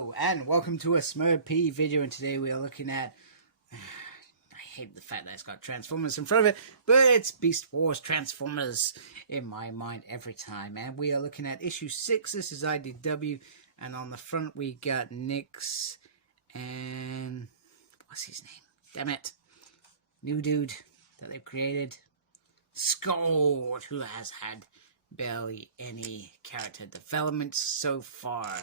Hello and welcome to a Smurp video, and today we are looking at I hate the fact that it's got Transformers in front of it, but it's Beast Wars Transformers in my mind every time. And we are looking at issue 6. This is IDW, and on the front we got Nyx and what's his name? Damn it. New dude that they've created. Skuld, who has had barely any character development so far,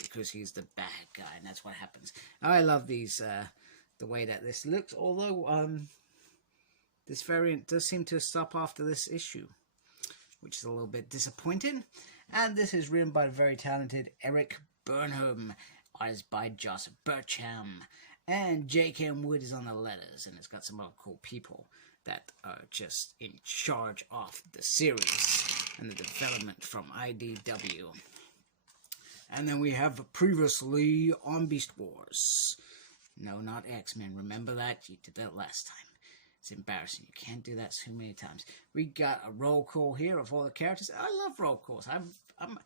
because he's the bad guy, and that's what happens. I love these, the way that this looks, although this variant does seem to stop after this issue, which is a little bit disappointing. And this is written by the very talented Eric Burnham, artist by Josh Burcham, and J.K.M. Wood is on the letters, and it's got some other cool people that are just in charge of the series and the development from IDW. And then we have previously on Beast Wars. No, not X-Men. Remember that? You did that last time. It's embarrassing. You can't do that so many times. We got a roll call here of all the characters. I love roll calls. I'm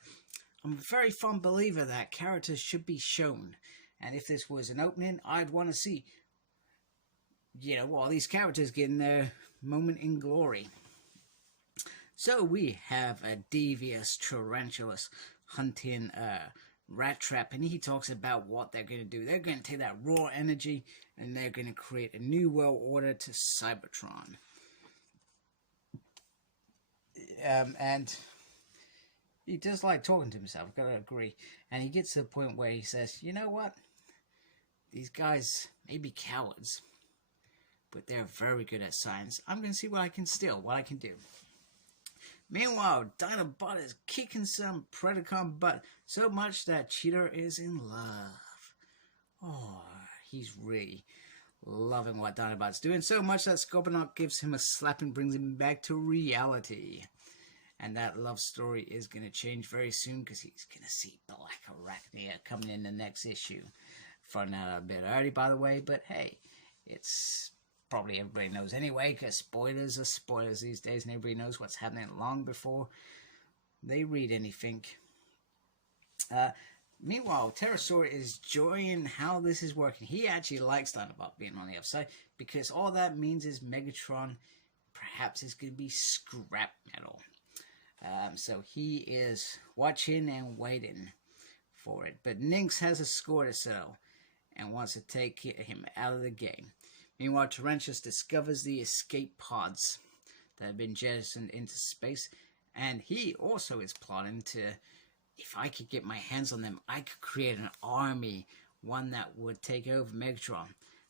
a very fond believer that characters should be shown. And if this was an opening, I'd want to see, you know, all these characters getting their moment in glory. So we have a devious tarantulas hunting Rat Trap, and he talks about what they're going to do. They're going to take that raw energy and they're going to create a new world order to Cybertron. And he does like talking to himself, I've got to agree. And he gets to the point where he says, you know what? These guys may be cowards, but they're very good at science. I'm going to see what I can steal, what I can do. Meanwhile, Dinobot is kicking some Predacon butt so much that Cheetor is in love. Oh, he's really loving what Dinobot's doing so much that Scorponok gives him a slap and brings him back to reality. And that love story is going to change very soon, because he's going to see Black Arachnia coming in the next issue. Found out a bit early, by the way, but hey, it's probably everybody knows anyway, because spoilers are spoilers these days, and everybody knows what's happening long before they read anything. Meanwhile, Terrorsaur is enjoying how this is working. He actually likes Dinobot being on the upside, because all that means is Megatron perhaps is going to be scrap metal. So he is watching and waiting for it. But Nyx has a score to settle and wants to take him out of the game. Meanwhile, Tarantulas discovers the escape pods that have been jettisoned into space, and he also is plotting to, if I could get my hands on them, I could create an army, one that would take over Megatron.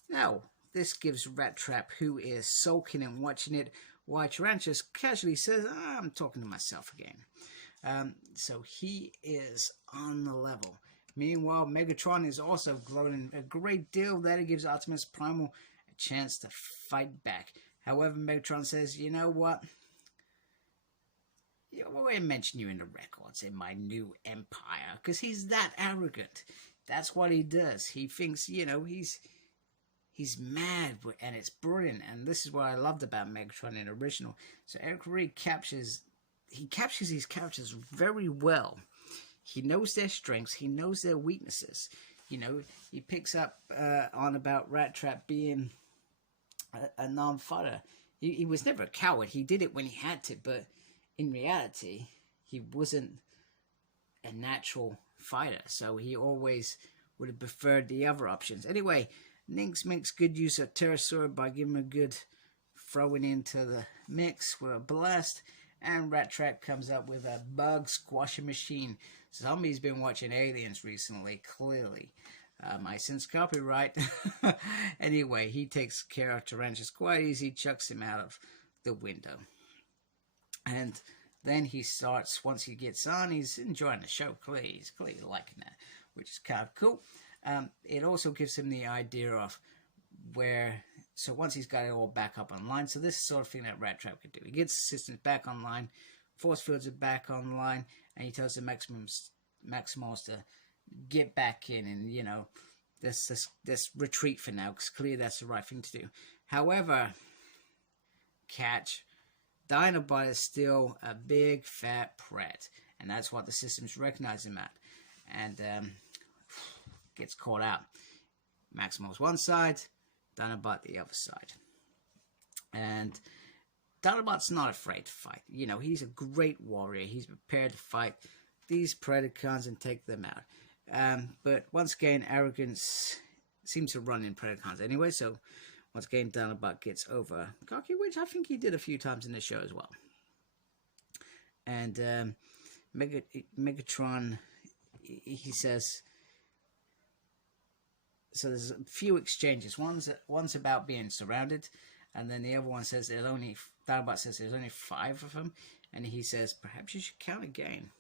Now, this gives Rat Trap, who is sulking and watching it, while Tarantulas casually says, I'm talking to myself again. So he is on the level. Meanwhile, Megatron is also gloating a great deal that it gives Optimus Primal chance to fight back. However, Megatron says, you know what? We'll mention you in the records in my new empire, because he's that arrogant. That's what he does. He thinks, you know, he's mad, and it's brilliant. And this is what I loved about Megatron in the original. So Eric Reed captures these characters very well. He knows their strengths. He knows their weaknesses. You know, he picks up on about Rat Trap being a non-fighter. He was never a coward. He did it when he had to, but in reality, he wasn't a natural fighter. So he always would have preferred the other options. Anyway, Nyx makes good use of Terrorsaur by giving him a good throwing into the mix with a blast. And Rat Trap comes up with a bug squashing machine. Somebody's been watching Aliens recently, clearly. I sense copyright. Anyway, he takes care of Tarantulas quite easy, chucks him out of the window. And then he starts, once he gets on, he's enjoying the show. He's clearly liking that, which is kind of cool. It also gives him the idea of where, so once he's got it all back up online, so this is the sort of thing that Rat Trap could do. He gets the systems back online, force fields are back online, and he tells the Maximals to get back in and, you know, this retreat for now, because clearly that's the right thing to do. However, Dinobot is still a big fat prat, and that's what the systems recognize him at. And gets caught out. Maximo's one side, Dinobot the other side. And Dinobot's not afraid to fight. You know, he's a great warrior. He's prepared to fight these Predacons and take them out. But once again, arrogance seems to run in Predacons anyway, so once again, Dinobot gets over cocky, which I think he did a few times in the show as well. And Megatron, he says, so there's a few exchanges. One's about being surrounded, and then the other one says Dinobot says there's only 5 of them, and he says, perhaps you should count again.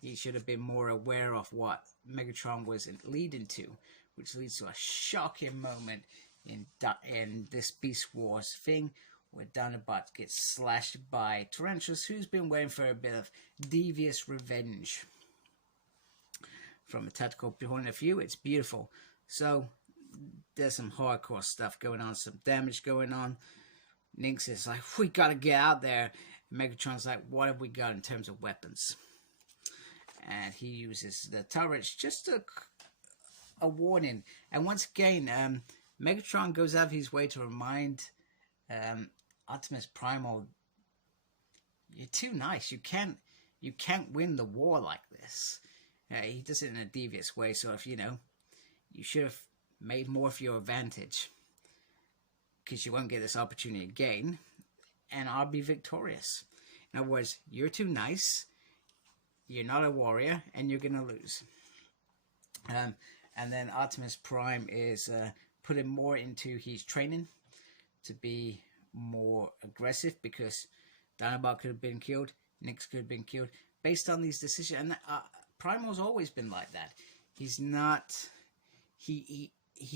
He should have been more aware of what Megatron was leading to, which leads to a shocking moment in this Beast Wars thing, where Dinobot gets slashed by Tarantulas, who's been waiting for a bit of devious revenge. From a tactical point of view, it's beautiful. So, there's some hardcore stuff going on, some damage going on. Nix is like, we gotta get out there. And Megatron's like, what have we got in terms of weapons? And he uses the turrets just a warning. And once again, Megatron goes out of his way to remind Optimus Primal, you're too nice. You can't win the war like this. He does it in a devious way, sort of, you know, you should have made more for your advantage, because you won't get this opportunity again, and I'll be victorious. In other words, you're too nice, you're not a warrior, and you're gonna lose. And then Optimus Prime is putting more into his training to be more aggressive, because Dinobot could have been killed, Nix could have been killed based on these decisions. And Primal's always been like that. He's not. He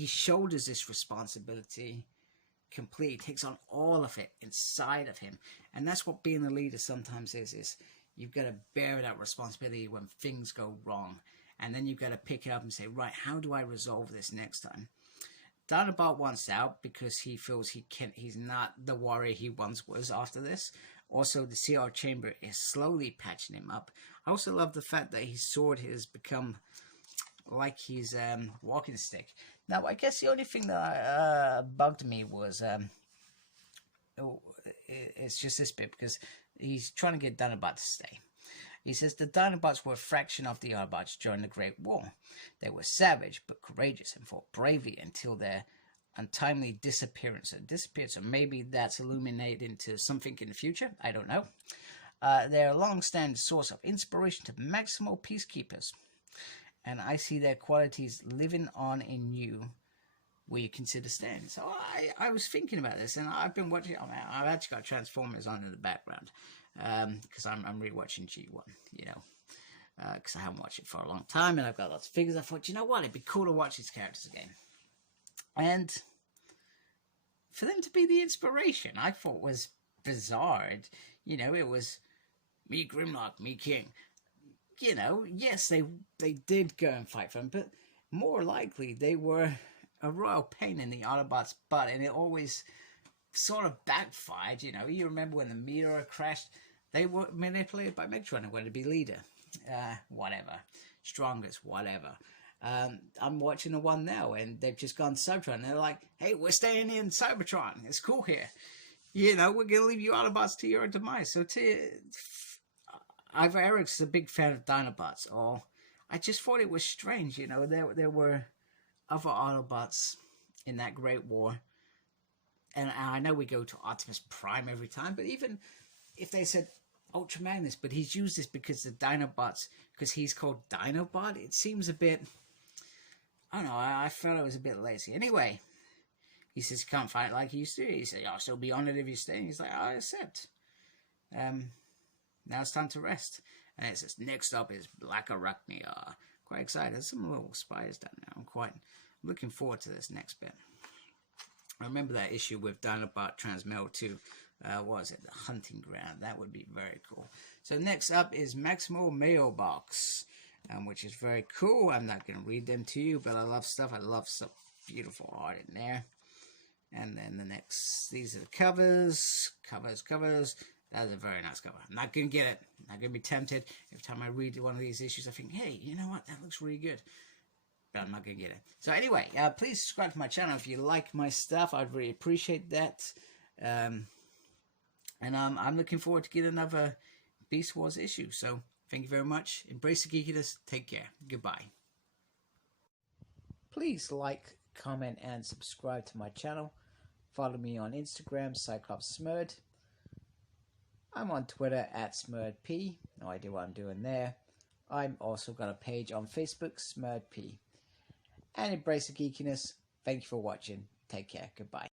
shoulders this responsibility completely. He takes on all of it inside of him, and that's what being a leader sometimes is you've got to bear that responsibility when things go wrong, and then you've got to pick it up and say, right, how do I resolve this next time? Dinobot wants out because he feels he's not the warrior he once was after this. Also, the CR chamber is slowly patching him up. I also love the fact that his sword has become like his walking stick. Now, I guess the only thing that bugged me was it's just this bit, because he's trying to get Dinobot to stay. He says the Dinobots were a fraction of the Autobots during the Great War. They were savage but courageous and fought bravely until their untimely disappearance. So maybe that's illuminated into something in the future. I don't know. They're a long-standing source of inspiration to maximal peacekeepers, and I see their qualities living on in you where you consider staying. So I was thinking about this, and I've been watching. I've actually got Transformers on in the background, because I'm rewatching G1, you know, because I haven't watched it for a long time, and I've got lots of figures. I thought, you know what, it'd be cool to watch these characters again, and for them to be the inspiration, I thought was bizarre. You know, it was me Grimlock, me King. You know, yes, they did go and fight for him, but more likely they were a royal pain in the Autobots' butt, and it always sort of backfired. You know, you remember when the meteor crashed, they were manipulated by Megatron and wanted to be leader. Whatever. Strongest, whatever. I'm watching the one now, and they've just gone Cybertron, and they're like, hey, we're staying in Cybertron. It's cool here. You know, we're going to leave you Autobots to your demise. So either Eric's a big fan of Dinobots, or I just thought it was strange. You know, there were other Autobots in that Great War, and I know we go to Optimus Prime every time, but even if they said Ultra Magnus, but he's used this because the Dinobots, because he's called Dinobot, it seems a bit, I don't know, I felt it was a bit lazy. Anyway, he says he can't fight like he used to. He said, I'll still be honored if you stay. He's like, I accept. Now it's time to rest. And it says, next up is Black Arachnia. Quite excited. There's some little spiders down there. I'm quite looking forward to this next bit. I remember that issue with Dinobot Transmetal to, what was it, the Hunting Ground. That would be very cool. So next up is Maximo Mailbox, which is very cool. I'm not going to read them to you, but I love stuff. I love some beautiful art in there. And then the next, these are the covers. That is a very nice cover. I'm not going to get it. I'm not going to be tempted. Every time I read one of these issues, I think, hey, you know what? That looks really good. but I'm not going to get it. So anyway, please subscribe to my channel if you like my stuff. I'd really appreciate that. And I'm looking forward to get another Beast Wars issue. So thank you very much. Embrace the geekiness. Take care. Goodbye. Please like, comment, and subscribe to my channel. Follow me on Instagram, Cyclops Smurd. I'm on Twitter at SmurdP. No idea what I'm doing there. I'm also got a page on Facebook, SmurdP. And embrace the geekiness. Thank you for watching. Take care. Goodbye.